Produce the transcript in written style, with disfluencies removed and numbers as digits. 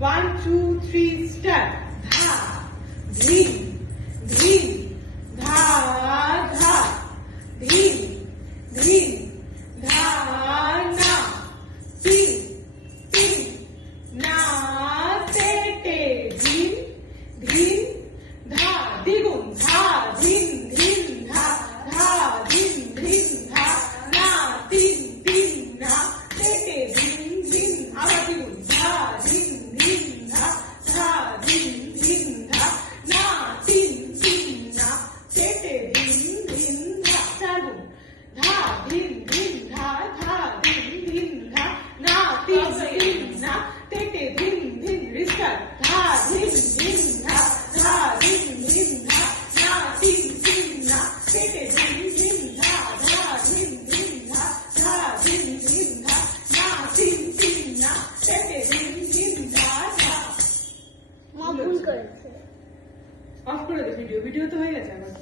1 2 3 start. धा धिन धिन धा धा धिन धिन धा ना टिन टिन ना टे टे धिन धिन धा দ্বিগুণ धा ধিন ধিন धा धा ধিন ধিন धा না তিন তিন না टे टे ধিন ধিন আবার দ্বিগুণ धा ধিন ধিন धा धा ধিন ধিন धा না তিন তিন না टे टे ধিন ধিন धा চারগুণ धा ধিন ধিন धा धा ধিন ধিন धा না তিন তিন না टे टे ধিন ধিন রিস্টার্ট धा ধিন ধিন धा धा ধিন ধিন धा না তিন তিন না टे टे ধিন ধিন धा धा ধিন ধিন धा धा ধিন ধিন धा না তিন তিন না टे टे ধিন ধিন धा धा মা ভুল করেছে। অফ করে দে ভিডিও তো হয়ে গেছে আমার